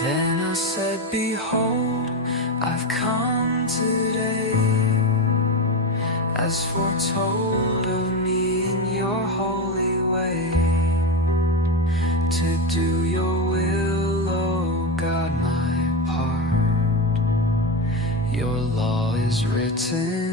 Then I said, behold, I've come today, as foretold of me in your holy way, to do your will, O God, my part. Your law is written